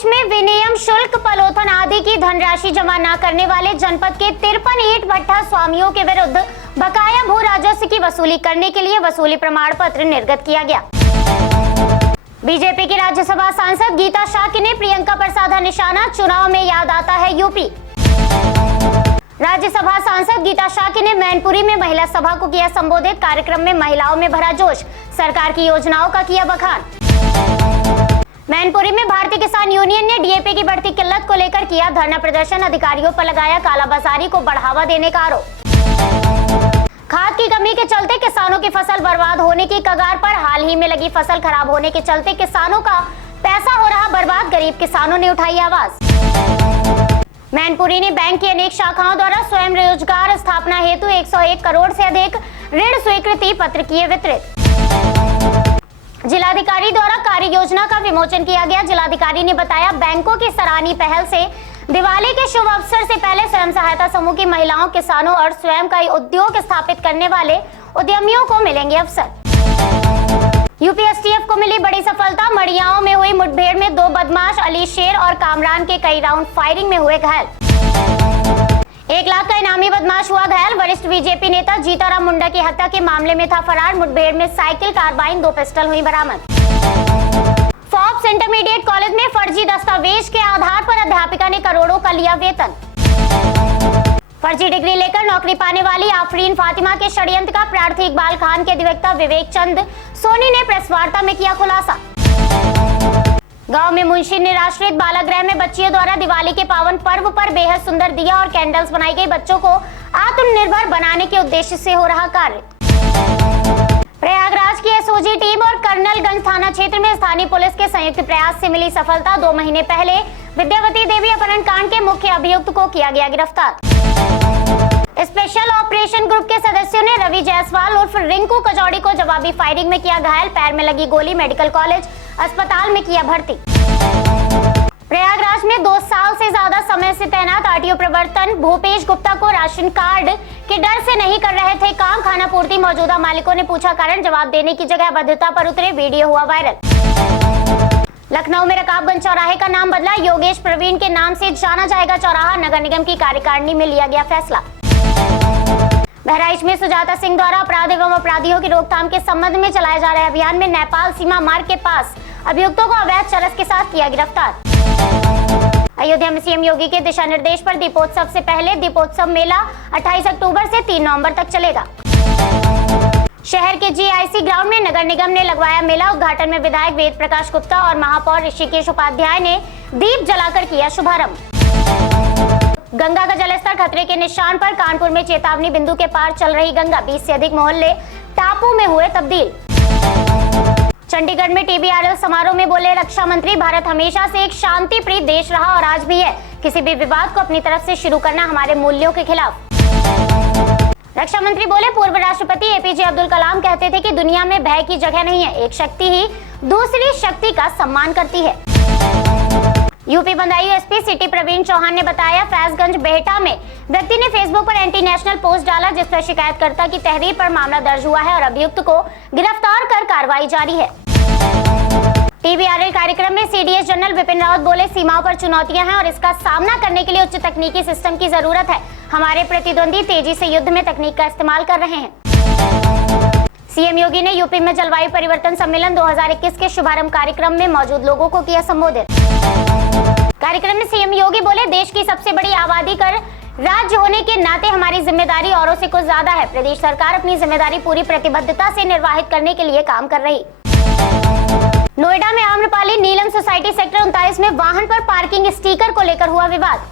बहराइच में विनियम शुल्क, पलोथन आदि की धनराशि जमा न करने वाले जनपद के 53 ईंट भट्ठा स्वामियों के विरुद्ध बकाया भू राजस्व की वसूली करने के लिए वसूली प्रमाण पत्र निर्गत किया गया। बीजेपी की राज्यसभा सांसद गीता शाक्य ने प्रियंका पर साधा निशाना, चुनाव में याद आता है यूपी। राज्यसभा सांसद गीता शाक्य ने मैनपुरी में महिला सभा को किया संबोधित, कार्यक्रम में महिलाओं में भरा जोश, सरकार की योजनाओं का किया बखान। मैनपुरी में भारतीय किसान यूनियन ने डीएपी की बढ़ती किल्लत को लेकर किया धरना प्रदर्शन, अधिकारियों पर लगाया कालाबाजारी को बढ़ावा देने का आरोप। खाद की कमी के चलते किसानों की फसल बर्बाद होने की कगार पर, हाल ही में लगी फसल खराब होने के चलते किसानों का पैसा हो रहा बर्बाद, गरीब किसानों ने उठाई आवाज। मैनपुरी ने बैंक की अनेक शाखाओं द्वारा स्वयं रोजगार स्थापना हेतु 101 करोड़ से अधिक ऋण स्वीकृति पत्र किए वितरित। जिलाधिकारी द्वारा कार्य योजना का विमोचन किया गया। जिलाधिकारी ने बताया, बैंकों की सराहनीय पहल से दिवाली के शुभ अवसर से पहले स्वयं सहायता समूह की महिलाओं, किसानों और स्वयं का उद्योग स्थापित करने वाले उद्यमियों को मिलेंगे अवसर। यूपी एसटीएफ को मिली बड़ी सफलता, मड़ियाओं में हुई मुठभेड़ में 2 बदमाश अली शेर और कामरान के कई राउंड फायरिंग में हुए घायल। 1 लाख का इनामी बदमाश हुआ घायल। वरिष्ठ बीजेपी नेता जीताराम मुंडा की हत्या के मामले में था फरार, मुठभेड़ में साइकिल, कार्बाइन, 2 पिस्टल हुई बरामद। फॉक्स इंटरमीडिएट कॉलेज में फर्जी दस्तावेज के आधार पर अध्यापिका ने करोड़ों का लिया वेतन। फर्जी डिग्री लेकर नौकरी पाने वाली आफरीन फातिमा के षड्यंत्र का प्रार्थी इकबाल खान के अधिवक्ता विवेक चंद सोनी ने प्रेस वार्ता में किया खुलासा। गांव में मुंशी निराश्रित बालगृह में बच्चियों द्वारा दिवाली के पावन पर्व पर बेहद सुंदर दिया और कैंडल्स बनाई गई। बच्चों को आत्मनिर्भर बनाने के उद्देश्य से हो रहा कार्य। प्रयागराज की एसओजी टीम और कर्नलगंज थाना क्षेत्र में स्थानीय पुलिस के संयुक्त प्रयास से मिली सफलता। 2 महीने पहले विद्यावती देवी अपहरण कांड के मुख्य अभियुक्त को किया गया गिरफ्तार। स्पेशल ऑपरेशन ग्रुप के सदस्यों ने रवि जायसवाल उर्फ रिंकू कजौड़ी को जवाबी फायरिंग में किया घायल, पैर में लगी गोली, मेडिकल कॉलेज अस्पताल में किया भर्ती। प्रयागराज में 2 साल से ज्यादा समय से तैनात आरटीओ प्रवर्तन भूपेश गुप्ता को राशन कार्ड के डर से नहीं कर रहे थे काम, खाना पूर्ति मौजूदा मालिकों ने पूछा कारण, जवाब देने की जगह अभद्रता पर उतरे, वीडियो हुआ वायरल। लखनऊ में रकाबगंज चौराहे का नाम बदला, योगेश प्रवीण के नाम से जाना जाएगा चौराहा, नगर निगम की कार्यकारिणी में लिया गया फैसला। बहराइच में सुजाता सिंह द्वारा अपराध एवं अपराधियों की रोकथाम के संबंध में चलाए जा रहे अभियान में नेपाल सीमा मार्ग के पास अभियुक्तों को अवैध चरस के साथ किया गिरफ्तार। अयोध्या में सीएम योगी के दिशा निर्देश पर दीपोत्सव से पहले दीपोत्सव मेला 28 अक्टूबर से 3 नवंबर तक चलेगा। शहर के जीआईसी ग्राउंड में नगर निगम ने लगवाया मेला, उद्घाटन में विधायक वेद प्रकाश गुप्ता और महापौर ऋषिकेश उपाध्याय ने दीप जलाकर किया शुभारंभ। गंगा का जलस्तर खतरे के निशान पर, कानपुर में चेतावनी बिंदु के पार चल रही गंगा, 20 से अधिक मोहल्ले टापू में हुए तब्दील। चंडीगढ़ में टीबीआरएल समारोह में बोले रक्षा मंत्री, भारत हमेशा से एक शांति प्रिय देश रहा और आज भी है, किसी भी विवाद को अपनी तरफ से शुरू करना हमारे मूल्यों के खिलाफ। रक्षा मंत्री बोले, पूर्व राष्ट्रपति एपीजे अब्दुल कलाम कहते थे कि दुनिया में भय की जगह नहीं है, एक शक्ति ही दूसरी शक्ति का सम्मान करती है। यूपी बंदायू एसपी सिटी प्रवीण चौहान ने बताया, फैजगंज बेहटा में व्यक्ति ने फेसबुक पर एंटी नेशनल पोस्ट डाला जिस पर शिकायतकर्ता की तहरीर पर मामला दर्ज हुआ है और अभियुक्त को गिरफ्तार कर कार्रवाई जारी है। टीबीआरएल कार्यक्रम में सीडीएस जनरल विपिन रावत बोले, सीमाओं पर चुनौतियां हैं और इसका सामना करने के लिए उच्च तकनीकी सिस्टम की जरूरत है, हमारे प्रतिद्वंदी तेजी से युद्ध में तकनीक का इस्तेमाल कर रहे हैं। सीएम योगी ने यूपी में जलवायु परिवर्तन सम्मेलन 2021 के शुभारंभ कार्यक्रम में मौजूद लोगों को किया संबोधित। कार्यक्रम में सीएम योगी बोले, देश की सबसे बड़ी आबादी कर राज्य होने के नाते हमारी जिम्मेदारी औरों से कुछ ज्यादा है। प्रदेश सरकार अपनी जिम्मेदारी पूरी प्रतिबद्धता से निर्वाहित करने के लिए काम कर रही। नोएडा में आम्रपाली नीलम सोसाइटी सेक्टर 39 में वाहन पर पार्किंग स्टिकर को लेकर हुआ विवाद।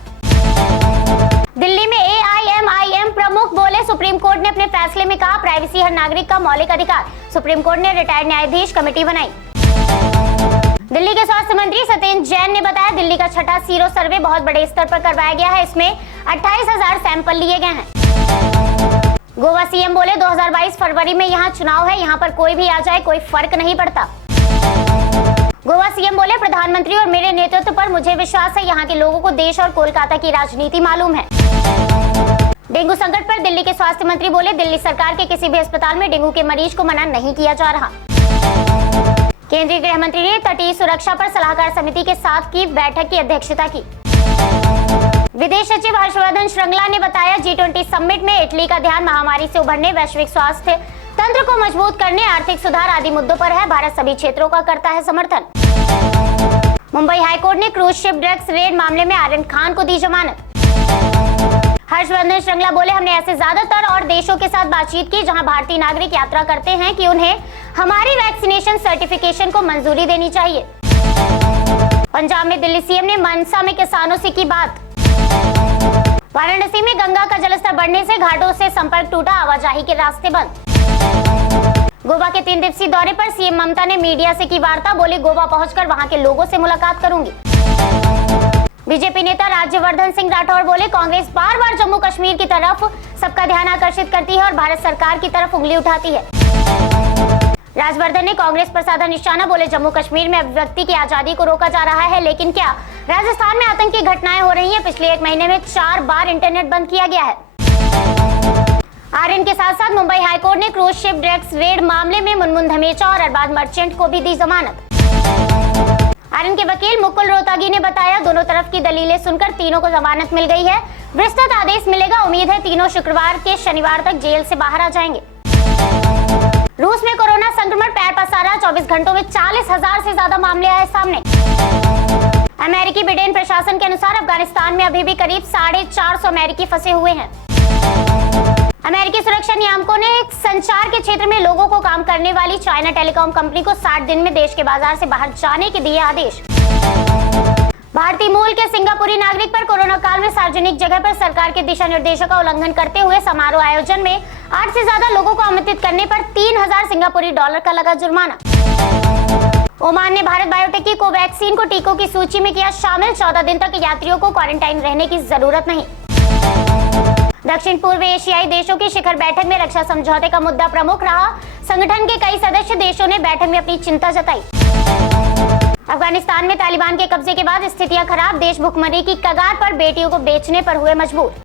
दिल्ली में एआईएमआईएम प्रमुख बोले, सुप्रीम कोर्ट ने अपने फैसले में कहा प्राइवेसी हर नागरिक का मौलिक अधिकार। सुप्रीम कोर्ट ने रिटायर्ड न्यायाधीश कमेटी बनाई। दिल्ली के स्वास्थ्य मंत्री सत्येंद्र जैन ने बताया, दिल्ली का 6ठा सीरो सर्वे बहुत बड़े स्तर पर करवाया गया है, इसमें 28,000 सैंपल लिए गए हैं। गोवा सीएम बोले, 2022 फरवरी में यहाँ चुनाव है, यहाँ पर कोई भी आ जाए कोई फर्क नहीं पड़ता। गोवा सीएम बोले, प्रधानमंत्री और मेरे नेतृत्व पर मुझे विश्वास है, यहाँ के लोगों को देश और कोलकाता की राजनीति मालूम है। डेंगू संकट पर दिल्ली के स्वास्थ्य मंत्री बोले, दिल्ली सरकार के किसी भी अस्पताल में डेंगू के मरीज को मना नहीं किया जा रहा। केंद्रीय गृह मंत्री ने तटीय सुरक्षा पर सलाहकार समिति के साथ की बैठक की अध्यक्षता की। विदेश सचिव हर्षवर्धन श्रृंगला ने बताया, G20 समिट में इटली का ध्यान महामारी से उभरने, वैश्विक स्वास्थ्य तंत्र को मजबूत करने, आर्थिक सुधार आदि मुद्दों पर है। भारत सभी क्षेत्रों का करता है समर्थन। मुंबई हाईकोर्ट ने क्रूज शिप ड्रग्स रेड मामले में आर्यन खान को दी जमानत। हर्षवर्धन श्रृंगला बोले, हमने ऐसे ज्यादातर और देशों के साथ बातचीत की जहां भारतीय नागरिक यात्रा करते हैं कि उन्हें हमारी वैक्सीनेशन सर्टिफिकेशन को मंजूरी देनी चाहिए। पंजाब में दिल्ली सीएम ने मनसा में किसानों से की बात। वाराणसी में गंगा का जलस्तर बढ़ने से घाटों से संपर्क टूटा, आवाजाही के रास्ते बंद। गोवा के 3 दिवसीय दौरे पर सीएम ममता ने मीडिया से की वार्ता, बोली गोवा पहुंचकर वहां के लोगों से मुलाकात करूंगी। बीजेपी नेता राज्यवर्धन सिंह राठौर बोले, कांग्रेस बार बार जम्मू कश्मीर की तरफ सबका ध्यान आकर्षित करती है और भारत सरकार की तरफ उंगली उठाती है। राजवर्धन ने कांग्रेस पर साधा निशाना, बोले जम्मू कश्मीर में अभिव्यक्ति की आजादी को रोका जा रहा है, लेकिन क्या राजस्थान में आतंकी घटनाएं हो रही हैं? पिछले 1 महीने में 4 बार इंटरनेट बंद किया गया है। आर्यन के साथ साथ मुंबई हाईकोर्ट ने क्रूज शिप ड्रग्स रेड मामले में मुनमुन धमेचा और अरबाज मर्चेंट को भी दी जमानत। आर्यन के वकील मुकुल रोहतगी ने बताया, दोनों तरफ की दलीलें सुनकर तीनों को जमानत मिल गई है। विस्तृत आदेश मिलेगा, उम्मीद है तीनों शुक्रवार के शनिवार तक जेल से बाहर आ जाएंगे। रूस में कोरोना संक्रमण पैर पसारा, 24 घंटों में 40,000 से ज्यादा मामले आए सामने। अमेरिकी ब्रिटेन प्रशासन के अनुसार अफगानिस्तान में अभी भी करीब 450 अमेरिकी फंसे हुए हैं। अमेरिकी सुरक्षा नियामकों ने संचार के क्षेत्र में लोगों को काम करने वाली चाइना टेलीकॉम कंपनी को 60 दिन में देश के बाजार से बाहर जाने के दिए आदेश। भारतीय मूल के सिंगापुरी नागरिक पर कोरोना काल में सार्वजनिक जगह पर सरकार के दिशा निर्देशों का उल्लंघन करते हुए समारोह आयोजन में 8 से ज्यादा लोगों को आमंत्रित करने पर 3000 सिंगापुरी डॉलर का लगा जुर्माना। ओमान ने भारत बायोटेक की कोवैक्सीन को टीकों की सूची में किया शामिल, 14 दिन तक यात्रियों को क्वारंटाइन रहने की जरूरत नहीं। दक्षिण पूर्व एशियाई देशों की शिखर बैठक में रक्षा समझौते का मुद्दा प्रमुख रहा। संगठन के कई सदस्य देशों ने बैठक में अपनी चिंता जताई। अफगानिस्तान में तालिबान के कब्जे के बाद स्थितियां खराब, देश भुखमरी की कगार पर, बेटियों को बेचने पर हुए मजबूर।